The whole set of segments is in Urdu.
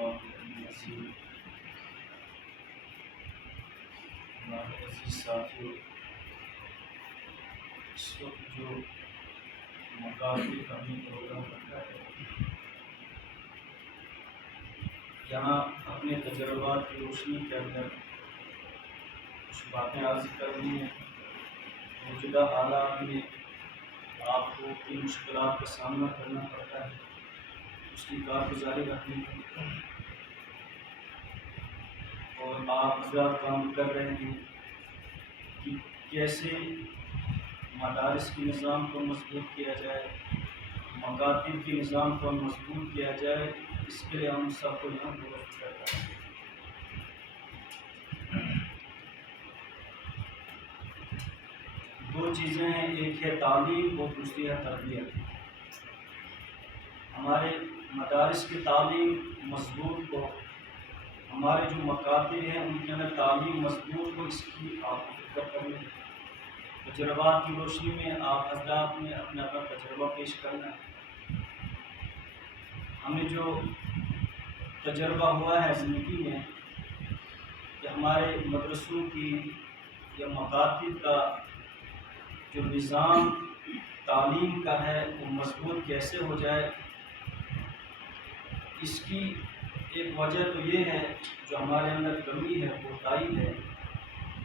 اور عزیز ہمارے عزیز ساتھیوں، اس وقت جو مقامی کمی پروگرام رکھا ہے، یہاں اپنے تجربات کی روشنی کے اندر کچھ باتیں عرض کرنی ہیں۔ موجودہ حالات میں آپ کو کن مشکلات کا سامنا کرنا پڑتا ہے، اس کی کارگزاری رکھنی ہے، اور آپ حضرات کام کر رہے ہیں کہ کیسے مدارس کے نظام کو مضبوط کیا جائے، مکاتب کے نظام کو مضبوط کیا جائے۔ اس کے لیے ہم سب کو یہاں وقت کرتا ہے۔ دو چیزیں ہیں، ایک ہے تعلیم اور دوسری ہے تربیت۔ ہمارے مدارس کی تعلیم مضبوط ہو، ہمارے جو مکاتب ہیں ان کے اندر تعلیم مضبوط ہو، اس کی آپ کو فکر کرنی ہے۔ تجربات کی روشنی میں آپ حضرات نے اپنا تجربہ پیش کرنا ہے۔ ہمیں جو تجربہ ہوا ہے زندگی میں کہ ہمارے مدرسوں کی یا مکاتب کا جو نظام تعلیم کا ہے وہ مضبوط کیسے ہو جائے، اس کی ایک وجہ تو یہ ہے جو ہمارے اندر کمی ہے، کوتاہی ہے،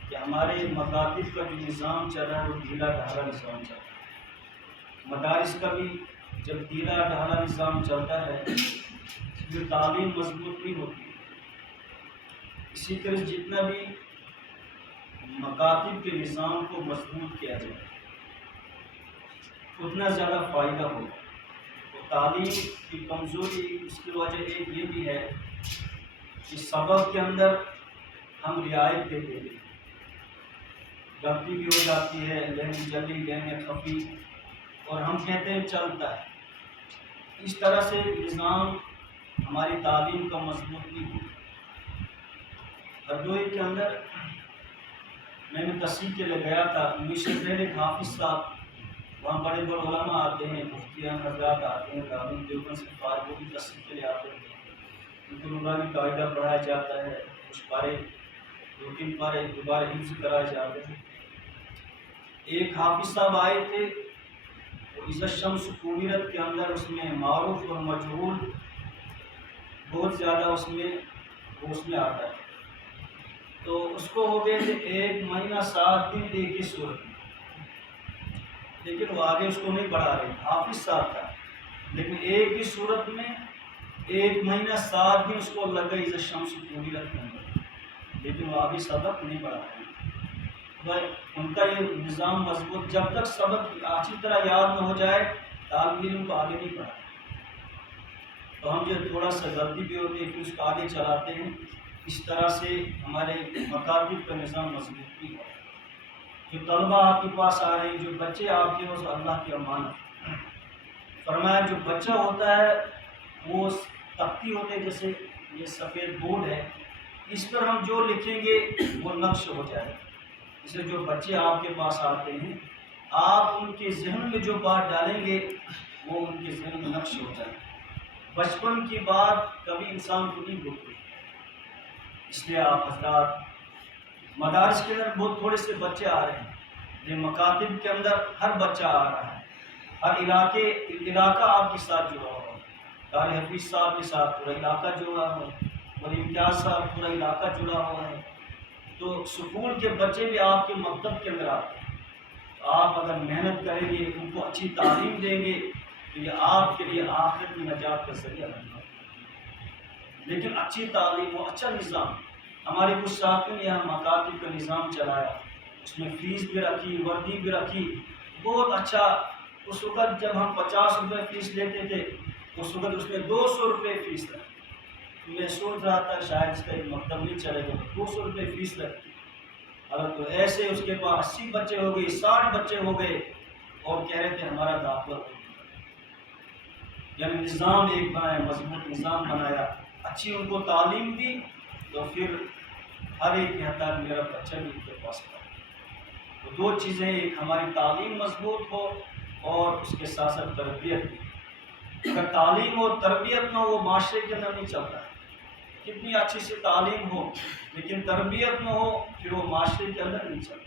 کہ ہمارے مکاتب کا جو نظام چل رہا ہے وہ ڈھیلا ڈھالا نظام چل رہا ہے۔ مدارس کا بھی جب ڈھیلا ڈھالا نظام چلتا ہے پھر تعلیم مضبوط نہیں ہوتی۔ اسی طرح جتنا بھی مکاتب کے نظام کو مضبوط کیا جائے اتنا زیادہ فائدہ ہوگا۔ تو تعلیم کی کمزوری اس کی وجہ ایک یہ بھی ہے کہ سبق کے اندر ہم رعایت دیتے ہیں، غلطی بھی ہو جاتی ہے، لہم جلی لہم خفی، اور ہم کہتے ہیں چلتا ہے۔ اس طرح سے نظام ہماری تعلیم کا مضبوط نہیں ہو۔ ہردوئی کے اندر میں نے تصحیح کے لیے گیا تھا، مجھ سے پہلے حافظ صاحب، وہاں بڑے بڑے علماء آتے ہیں، مفتیان حضرات آتے ہیں، دارالعلوم دیوبند سے فارغ بھی تصحیح کے لیے آتے ہیں، ان کو نورانی قاعدہ پڑھایا جاتا ہے، کچھ پارے دو تین پارے دوبارہ حفظ کرائے جاتے ہیں۔ ایک حافظ صاحب آئے تھے، وہ عزت شمس کویرت کے اندر اس میں معروف اور مجہول بہت زیادہ اس میں آتا ہے، تو اس کو ہو گئے تھے 1 مہینہ 7 دن ایک ہی صورت میں، لیکن وہ آگے اس کو نہیں بڑھا رہے، حافظ صاحب تھا لیکن ایک ہی صورت میں 1 مہینہ 7 دن اس کو لگ گئی عزت شمس کویرت کے اندر، لیکن وہ آگے سبق نہیں بڑھا رہے۔ ان کا یہ نظام مضبوط، جب تک سبق اچھی طرح یاد نہ ہو جائے طالب علم کو آگے نہیں بڑھا۔ تو ہم جو تھوڑا سا غلطی بھی ہوتی ہے پھر اس کو آگے چلاتے ہیں، اس طرح سے ہمارے مکاتب کا نظام مضبوط نہیں ہوا۔ جو طلبہ آپ کے پاس آ رہے ہیں، جو بچے آپ کے پاس، اللہ کی امانت، فرمایا جو بچہ ہوتا ہے وہ تختی ہوتے ہیں، جیسے یہ سفید بورڈ ہے، اس پر ہم جو لکھیں گے وہ نقش ہو جائے گا۔ اس لیے جو بچے آپ کے پاس آتے ہیں آپ ان کے ذہن میں جو بات ڈالیں گے وہ ان کے ذہن میں نقش ہو جائے گا۔ بچپن کی بات کبھی انسان کو نہیں بھولتی، اس لیے آپ حضرات مدارس کے اندر بہت تھوڑے سے بچے آ رہے ہیں، لیکن مکاتب کے اندر ہر بچہ آ رہا ہے، ہر علاقہ آپ کے ساتھ جڑا ہوا ہے، قاری حفیظ صاحب کے ساتھ پورا علاقہ جڑا ہوا ہے، اور امتیاز صاحب پورا علاقہ جڑا ہوا ہے، تو اسکول کے بچے بھی آپ کے مکتب کے اندر آتے ہیں۔ تو آپ اگر محنت کریں گے، ان کو اچھی تعلیم دیں گے تو یہ آپ کے لیے آخرت میں نجات کا ذریعہ بنے گا۔ لیکن اچھی تعلیم و اچھا نظام، ہمارے کچھ ساتھیوں نے یہاں مکاتب کا نظام چلایا، اس میں فیس بھی رکھی، وردی بھی رکھی، بہت اچھا۔ اس وقت جب ہم 50 روپے فیس لیتے تھے، اس وقت اس میں 200 روپے فیس رکھی۔ میں سوچ رہا تھا شاید اس کا ایک مکتب نہیں چلے گا، 200 روپے فیس رکھی، اگر تو ایسے اس کے پاس 80 بچے ہو گئے، 60 بچے ہو گئے، اور کہہ رہے تھے ہمارا داخلہ ہو گیا۔ یعنی نظام ایک بنایا، مضبوط نظام بنایا، اچھی ان کو تعلیم دی، تو پھر ہر ایک کہتا ہے میرا بچہ بھی ان کے پاس پڑھا۔ تو دو چیزیں، ایک ہماری تعلیم مضبوط ہو اور اس کے ساتھ ساتھ تربیت بھی۔ اگر تعلیم اور تربیت نہ ہو وہ معاشرے کے اندر نہیں چلتا ہے۔ کتنی اچھی سی تعلیم ہو لیکن تربیت نہ ہو پھر وہ معاشرے کے اندر نہیں چلتا۔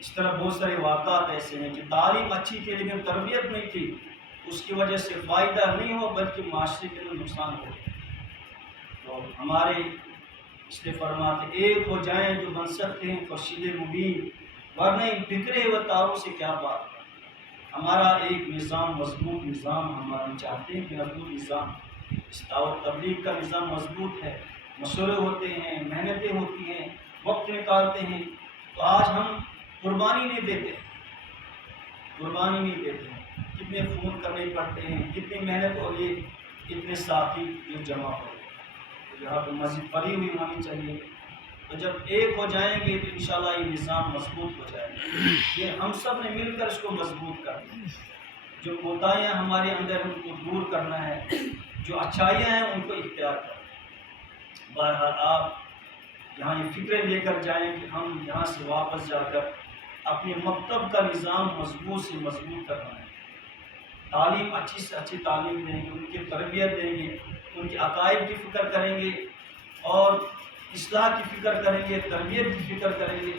اس طرح بہت سارے واقعات ایسے ہیں کہ تعلیم اچھی تھی لیکن تربیت نہیں تھی، اس کی وجہ سے فائدہ نہیں ہو بلکہ معاشرے کے اندر نقصان ہو۔ تو ہمارے اس لیے فرماتے ایک ہو جائیں جو بن سکتے ہیں خورشید مبین، ورنہ ان بکھرے ہوئے تاروں سے کیا بات۔ ہمارا ایک نظام مضبوط نظام ہمارے چاہتے ہیں کہ مضبوط نظام، اس دعوت تبلیغ کا نظام مضبوط ہے، مشورے ہوتے ہیں، محنتیں ہوتی ہیں، وقت نکالتے ہیں، تو آج ہم قربانی نہیں دیتے، قربانی نہیں دیتے ہیں، کتنے فون کرنے پڑتے ہیں، کتنی محنت ہو رہی ہے، کتنے ساتھی جو جمع ہو رہے ہیں، یہاں پہ مسجد پڑی ہوئی ہونی چاہیے۔ تو جب ایک ہو جائیں گے تو انشاءاللہ یہ نظام مضبوط ہو جائے گا، یہ ہم سب نے مل کر اس کو مضبوط کرنا ہے۔ جو کوتاہیاں ہمارے اندر ان کو دور کرنا ہے، جو اچھائیاں ہیں ان کو اختیار کرنا ہے۔ بہرحال آپ یہاں یہ فکریں لے کر جائیں کہ ہم یہاں سے واپس جا کر اپنے مکتب کا نظام مضبوط سے مضبوط کرنا ہے، تعلیم اچھی سے اچھی تعلیم دیں گے، ان کی تربیت دیں گے، ان کے عقائد کی فکر کریں گے اور اصلاح کی فکر کریں گے، تربیت کی فکر کریں گے۔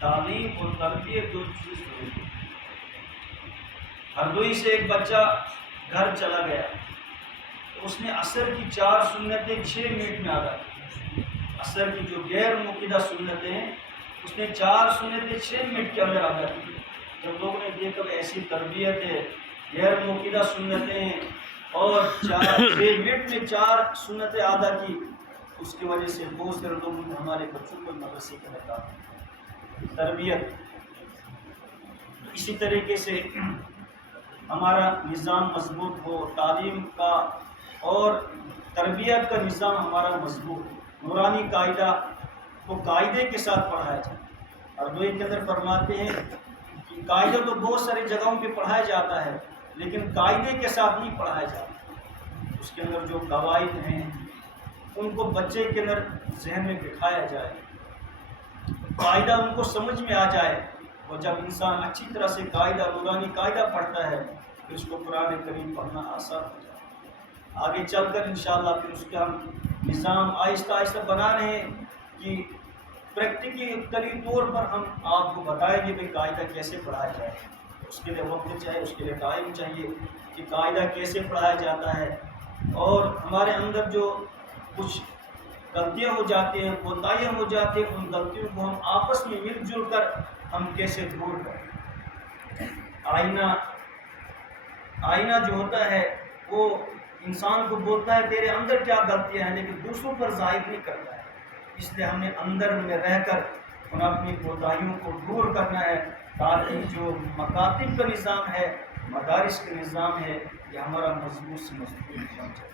تعلیم اور تربیت دو چیز ہوتی ہیں۔ ہردوئی سے ایک بچہ گھر چلا گیا تو اس نے عصر کی 4 سنتیں 6 منٹ میں ادا کی۔ عصر کی جو غیر مقیدہ سنتیں ہیں اس نے 4 سنتیں 6 منٹ کے اندر ادا کی۔ جب لوگوں نے دیکھا کہ ایسی تربیت ہے، غیر مقیدہ سنتیں ہیں اور 6 منٹ میں 4 سنتیں ادا کی، اس کی وجہ سے بہت سے لوگوں نے ہمارے بچوں کو مدرسے کا نکالا۔ تربیت اسی طریقے سے ہمارا نظام مضبوط ہو، تعلیم کا اور تربیت کا نظام ہمارا مضبوط، نورانی قاعدہ کو قاعدے کے ساتھ پڑھایا جائے۔ اردوئی کے اندر فرماتے ہیں کہ قاعدہ تو بہت ساری جگہوں پہ پڑھایا جاتا ہے لیکن قاعدے کے ساتھ نہیں پڑھایا جاتا، اس کے اندر جو قواعد ہیں ان کو بچے کے اندر ذہن میں بٹھایا جائے، قاعدہ ان کو سمجھ میں آ جائے، اور جب انسان اچھی طرح سے قاعدہ نورانی قاعدہ پڑھتا ہے پھر اس کو قرآن کریم پڑھنا آسان ہو جائے۔ آگے چل کر انشاءاللہ پھر اس کا ہم نظام آہستہ آہستہ بنا رہے ہیں کہ پریکٹیکلی طور پر ہم آپ کو بتائیں گے کہ قاعدہ کیسے پڑھایا جائے۔ اس کے لیے وقت چاہیے، اس کے لیے ٹائم چاہیے کہ قاعدہ کیسے پڑھایا جاتا ہے، اور ہمارے اندر جو کچھ غلطیاں ہو جاتی ہیں، کوتاہیاں ہو جاتی ہیں، ان غلطیوں کو ہم آپس میں مل جل کر ہم کیسے دور کریں۔ آئینہ جو ہوتا ہے وہ انسان کو بولتا ہے تیرے اندر کیا غلطیاں ہیں، لیکن دوسروں پر ظاہر نہیں کرتا ہے۔ اس لیے ہم نے اندر میں رہ کر ان اپنی کوتاہیوں کو دور کرنا ہے تاکہ جو مکاتب کا نظام ہے، مدارس کا نظام ہے، یہ ہمارا مضبوط سے مضبوط بن جائے۔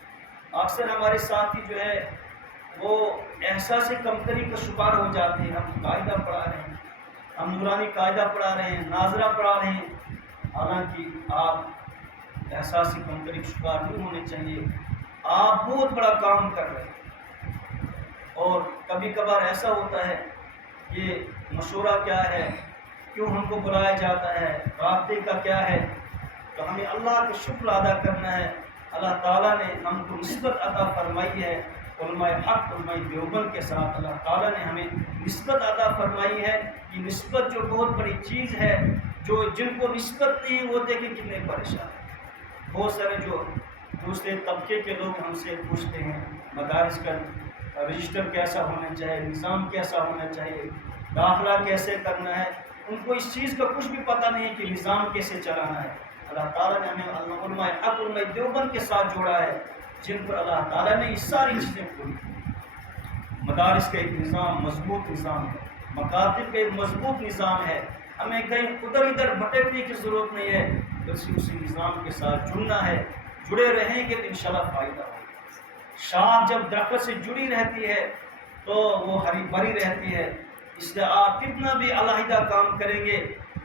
اکثر ہمارے ساتھی جو ہے وہ احساس کمتری کا شکار ہو جاتے ہیں۔ ہم قاعدہ پڑھا رہے ہیں، ہم نورانی قاعدہ پڑھا رہے ہیں، ناظرہ پڑھا رہے ہیں، حالانکہ آپ احساس کمتری کا شکار نہیں ہونے چاہیے، آپ بہت بڑا کام کر رہے ہیں۔ اور کبھی کبھار ایسا ہوتا ہے کہ مشورہ کیا ہے، کیوں ہم کو بلایا جاتا ہے، رابطے کا کیا ہے، تو ہمیں اللہ کا شکر ادا کرنا ہے۔ اللہ تعالیٰ نے ہم کو نسبت عطا فرمائی ہے، علماء حق علماء دیوبند کے ساتھ اللہ تعالیٰ نے ہمیں نسبت عطا فرمائی ہے۔ یہ نسبت جو بہت بڑی چیز ہے، جو جن کو نسبت نہیں وہ دیکھیں کتنے پریشان ہیں۔ بہت سارے جو دوسرے طبقے کے لوگ ہم سے پوچھتے ہیں مدارس کا رجسٹر کیسا ہونا چاہیے، نظام کیسا ہونا چاہیے، داخلہ کیسے کرنا ہے، ان کو اس چیز کا کچھ بھی پتہ نہیں کہ نظام کیسے چلانا ہے۔ اللہ تعالیٰ نے ہمیں علماء حق علماء دیوبند کے ساتھ جوڑا ہے، جن پر اللہ تعالیٰ نے یہ ساری چیزیں پوری کی۔ مدارس کا ایک نظام مضبوط نظام ہے، مکاتب کا ایک مضبوط نظام ہے، ہمیں کہیں ادھر ادھر بھٹکنے کی ضرورت نہیں ہے، بس اسی نظام کے ساتھ جڑنا ہے۔ جڑے رہیں گے تو انشاءاللہ فائدہ ہوگا۔ شاخ جب درخت سے جڑی رہتی ہے تو وہ ہری بھری رہتی ہے، اس لیے آپ کتنا بھی علیحدہ کام کریں گے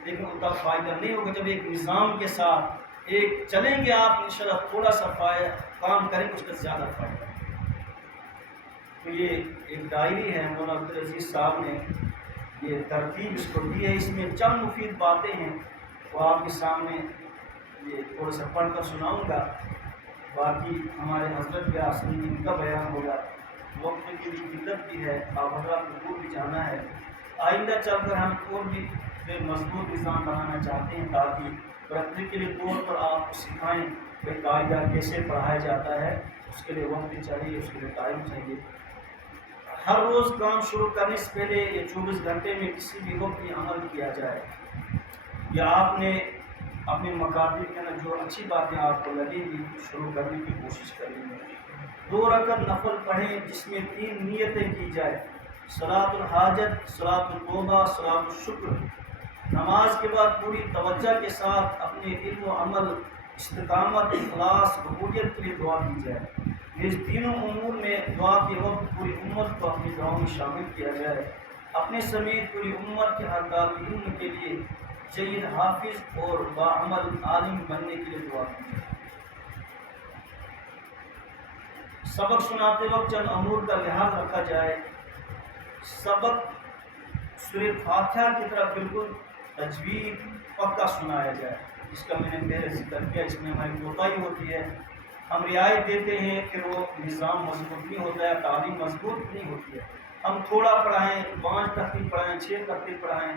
لیکن اتنا فائدہ نہیں ہوگا۔ جب ایک نظام کے ساتھ ایک چلیں گے آپ انشاءاللہ تھوڑا سا کام کریں گے اس کا زیادہ فائدہ۔ تو یہ ایک ڈائری ہے، مولانا عبدالعزیز صاحب نے یہ ترتیب اس کو دی ہے، اس میں چند مفید باتیں ہیں وہ آپ کے سامنے یہ تھوڑا سا پڑھ کر سناؤں گا۔ باقی ہمارے حضرت کے آسن میں ان کا بیان ہوگا. وقت کی بھی قلت بھی ہے، آپ حضرات کو دور بھی جانا ہے. آئندہ چل کر ہم اور بھی مضبوط نظام بنانا چاہتے ہیں تاکہ پریکٹیکلی طور پر آپ کو سکھائیں کہ قاعدہ کیسے پڑھایا جاتا ہے. اس کے لیے وقت چاہیے، اس کے لیے ٹائم چاہیے. ہر روز کام شروع کرنے سے پہلے یہ 24 گھنٹے میں کسی بھی وقت یہ عمل کیا جائے، یا آپ نے اپنے مکاتب کے اندر جو اچھی باتیں آپ کو لگیں گی شروع کرنے کی کوشش کریں گے. 2 رکعت نفل پڑھیں جس میں 3 نیتیں کی جائے: صلاۃ الحاجت، صلاۃ التوبہ، صلاۃ الشکر. نماز کے بعد پوری توجہ کے ساتھ اپنے علم و عمل، استقامت، اخلاص، قبولیت کے لیے دعا کی جائے. اس تینوں امور میں دعا کے وقت پوری امت کو اپنی دعاؤں میں شامل کیا جائے. اپنے سمیت پوری امت کے ہر طالب علم کے لیے جید حافظ اور باعمل عالم بننے کے لیے دعا کی جائے. سبق سناتے وقت چند امور کا لحاظ رکھا جائے. سبق سورہ فاتحہ کی طرح بالکل تجوید پکا سنایا جائے، جس کا میں نے پہلے ذکر کیا. اس میں ہماری کوتاہی ہوتی ہے، ہم رعایت دیتے ہیں پھر وہ نظام مضبوط نہیں ہوتا ہے، تعلیم مضبوط نہیں ہوتی ہے. ہم تھوڑا پڑھائیں، 5 ترتیب پڑھائیں، 6 ترتیب پڑھائیں،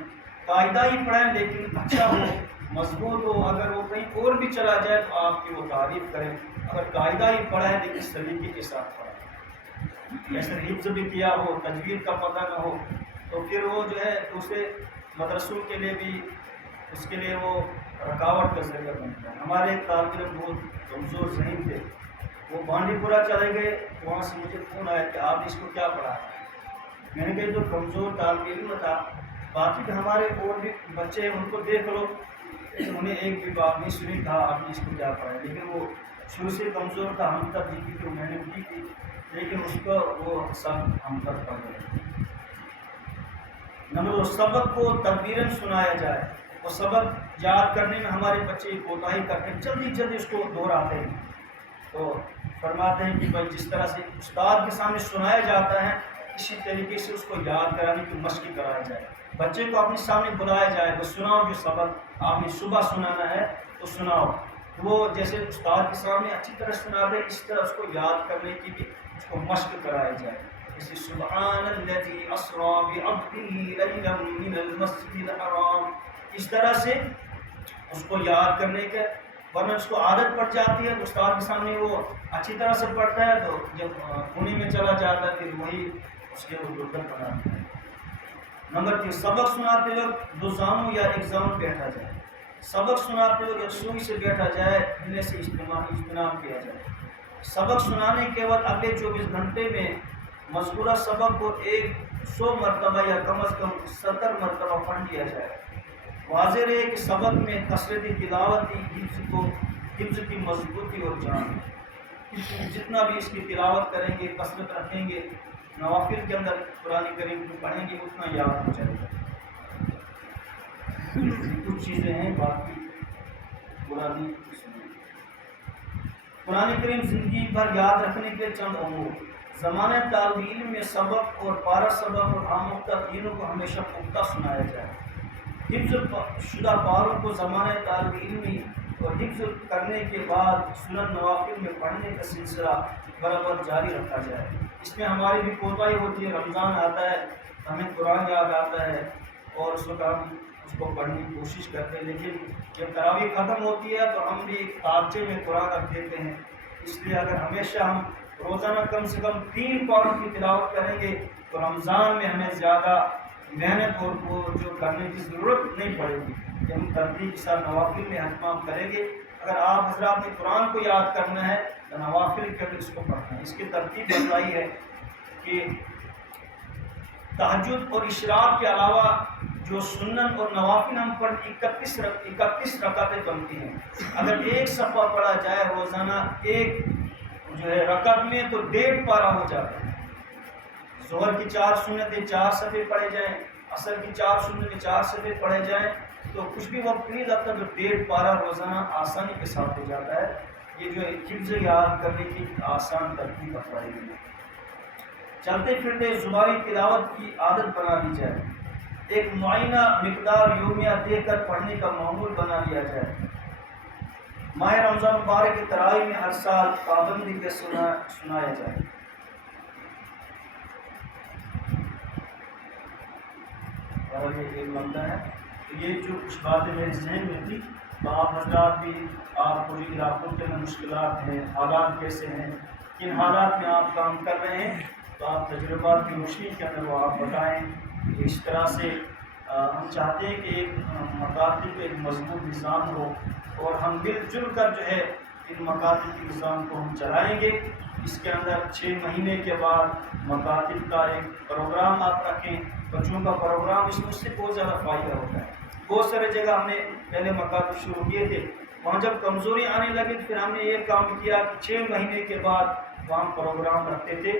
قاعدہ ہی پڑھائیں لیکن اچھا ہو، مضبوط ہو. اگر وہ کہیں اور بھی چلا جائے تو آپ کی وہ تعریف کریں. اگر قاعدہ ہی پڑھائیں لیکن سلیقے کے ساتھ پڑھائیں، جیسے حفظ بھی کیا ہو، تجوید کا پتہ نہ ہو، تو پھر وہ جو ہے دوسرے مدرسوں کے لیے بھی اس کے لیے وہ رکاوٹ کا ذریعہ بنتا ہے. ہمارے ایک طالب علم بہت کمزور ذہن تھے، وہ بانڈی پورہ چلے گئے. وہاں سے مجھے فون آیا کہ آپ اس کو کیا پڑھایا. میں نے کہا جو کمزور طالب علم تھا، باقی کہ ہمارے اور بھی بچے ہیں ان کو دیکھ لو، انہوں نے ایک بھی بات نہیں سنی، کہا آپ نے اس کو کیا پڑھایا. لیکن وہ شروع سے کمزور تھا، ہم تک دی تھی تو میں نے کی تھی، لیکن اس کو وہ سب ہم تک پڑھ گئے. نمبر 2، سبق کو تدبیراً سنایا جائے. وہ سبق یاد کرنے میں ہمارے بچے کوتاہی کرتے ہیں، جلدی جلدی اس کو دہراتے ہیں. تو فرماتے ہیں کہ بھائی جس طرح سے استاد کے سامنے سنایا جاتا ہے اسی طریقے سے اس کو یاد کرانے کی مشق کرایا جائے. بچے کو اپنے سامنے بلایا جائے، وہ سناؤ جو سبق آپ نے صبح سنانا ہے تو سناؤ. وہ جیسے استاد کے سامنے اچھی طرح سنا دے، اس طرح اس کو یاد کرنے کی بھی اس کو مشق کرایا جائے. جیسے سبحان الذی اسری بعبدہ لیلا من المسجد الحرام، اس طرح سے اس کو یاد کرنے کے. ورنہ اس کو عادت پڑ جاتی ہے تو استاد کے سامنے وہ اچھی طرح سے پڑھتا ہے، تو جب پونے میں چلا جاتا ہے پھر وہی اس کے وہ دردر بناتا ہے. نمبر 3، سبق سناتے وقت 2 زانوں یا 1 زانوں بیٹھا جائے. سبق سناتے وقت ایک سوئی سے بیٹھا جائے، ہلنے سے اجتناب کیا جائے. سبق سنانے کے بعد اگلے 24 گھنٹے میں مذکورہ سبق کو 100 مرتبہ یا کم از کم 70 مرتبہ پڑھ لیا جائے. واضح رہے کہ سبق میں کثرتی تلاوت حفظ کی مضبوطی اور جان. جتنا بھی اس کی تلاوت کریں گے، کثرت رکھیں گے، نوافل کے اندر قرآن کریم کو پڑھیں گے، اتنا یاد ہو جائے گا. کچھ چیزیں ہیں باقی قرآن کریم زندگی بھر یاد رکھنے کے چند امور. زمانہ طالب علم میں سبق اور پارہ سبق اور آموختہ تینوں کو ہمیشہ پختہ سنایا جائے. حفظ شدہ پاروں کو زمانہ طالب علمی اور حفظ کرنے کے بعد سنن نوافل میں پڑھنے کا سلسلہ برابر جاری رکھا جائے. اس میں ہماری بھی کوتاہی ہوتی ہے. رمضان آتا ہے ہمیں قرآن یاد آتا ہے اور اس وقت ہم اس کو پڑھنے کی کوشش کرتے ہیں، لیکن جب تراویح ختم ہوتی ہے تو ہم بھی تابچے میں قرآن رکھ دیتے ہیں. اس لیے اگر ہمیشہ ہم روزانہ کم سے کم 3 پاروں کی تلاوت کریں گے تو رمضان میں ہمیں زیادہ محنت اور وہ جو کرنے کی ضرورت نہیں پڑے گی. کہ ہم ترتیب کے ساتھ نوافل میں اہتمام کریں گے. اگر آپ حضرات نے قرآن کو یاد کرنا ہے تو نوافل کے اندر اس کو پڑھنا ہے. اس کی ترتیب بتائی ہے کہ تہجد اور اشراق کے علاوہ جو سنن اور نوافل ہم پڑھ 31 رکعتیں بنتی ہیں. اگر ایک صفحہ پڑھا جائے روزانہ ایک جو ہے رکعت میں تو 1.5 پارہ ہو جاتا ہے. ظہر کی 4 سنتیں 4 صفحے پڑھے جائیں، عصر کی 4 سنتیں 4 صفحے پڑھے جائیں تو کچھ بھی وقت نہیں لگتا، تو 1.5 پارہ روزانہ آسانی کے ساتھ ہو جاتا ہے. یہ جو حفظ یاد کرنے کی آسان ترتیب بتائی گئی. چلتے پھرتے زبانی تلاوت کی عادت بنا دی جائے. ایک معینہ مقدار یومیہ دے کر پڑھنے کا معمول بنا لیا جائے. ماہ رمضان مبارک کی تراویح میں ہر سال پابندی کے سنایا جائے۔ اور یہ ایک بندہ ہے، یہ جو کچھ باتیں میرے ذہن میں تھی، تو آپ حضرات بھی، آپ کو جو علاقوں کے میں مشکلات ہیں، حالات کیسے ہیں، کن حالات میں آپ کام کر رہے ہیں، تو آپ تجربات کی روشنی کے اندر وہ آپ بتائیں۔ اس طرح سے ہم چاہتے ہیں کہ ایک مکاتب کا ایک مضبوط نظام ہو، اور ہم مل جل کر جو ہے ان مکاتب کے نظام کو ہم چلائیں گے۔ اس کے اندر 6 مہینے کے بعد مکاتب کا ایک پروگرام آپ رکھیں، بچوں کا پروگرام، اس سے بہت زیادہ فائدہ ہوتا ہے۔ بہت سارے جگہ ہم نے پہلے مکاتب شروع کیے تھے، وہاں جب کمزوری آنے لگی پھر ہم نے یہ کام کیا کہ 6 مہینے کے بعد وہاں پروگرام رکھتے تھے،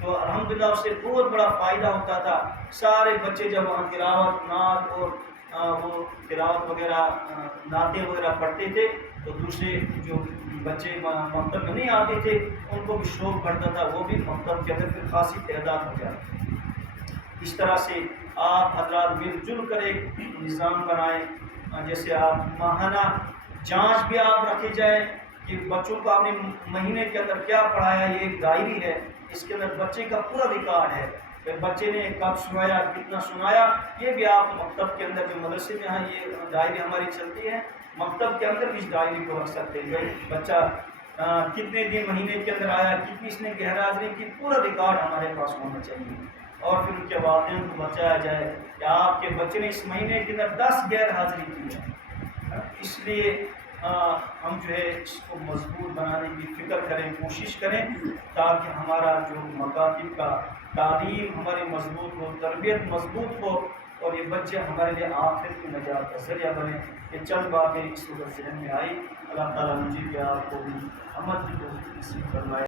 تو الحمدللہ اس سے بہت بڑا فائدہ ہوتا تھا۔ سارے بچے جب وہاں تلاوت، نعت اور وہ تلاوت وغیرہ، نعتیں وغیرہ پڑھتے تھے، تو دوسرے جو بچے مکتب میں نہیں آتے تھے ان کو بھی شوق بڑھتا تھا، وہ بھی مکتب کے اندر پھر خاصی تعداد ہو جاتی۔ اس طرح سے آپ حضرات مل جل کر ایک نظام بنائیں، جیسے آپ ماہانہ جانچ بھی آپ رکھی جائے کہ بچوں کو آپ نے مہینے کے اندر کیا پڑھایا۔ یہ ایک ڈائری ہے، اس کے اندر بچے کا پورا ریکارڈ ہے، پھر بچے نے کب سنایا، کتنا سنایا، یہ بھی آپ مکتب کے اندر جو مدرسے میں ہیں یہ ڈائری ہماری چلتی ہے، مکتب کے اندر بھی اس ڈائری کو رکھ سکتے ہیں۔ بچہ کتنے دن مہینے کے اندر آیا، کتنی اس نے گہر حاضری کی، پورا ریکارڈ ہمارے پاس ہونا چاہیے، اور پھر ان کے والدین کو بتایا جائے کہ آپ کے بچے نے اس مہینے کے اندر 10 غیر حاضری کی ہے۔ اس لیے ہم جو ہے اس کو مضبوط بنانے کی فکر کریں، کوشش کریں، تاکہ ہمارا جو مکاتب کا تعلیم ہماری مضبوط ہو، تربیت مضبوط ہو، اور یہ بچے ہمارے لیے آخرت کی نجات کا ذریعہ بنے۔ یہ چند باتیں اس وقت ذہن میں آئی۔ اللہ تعالیٰ مجھے بھی آپ کو بھی عمل کی توفیق نصیب فرمائے۔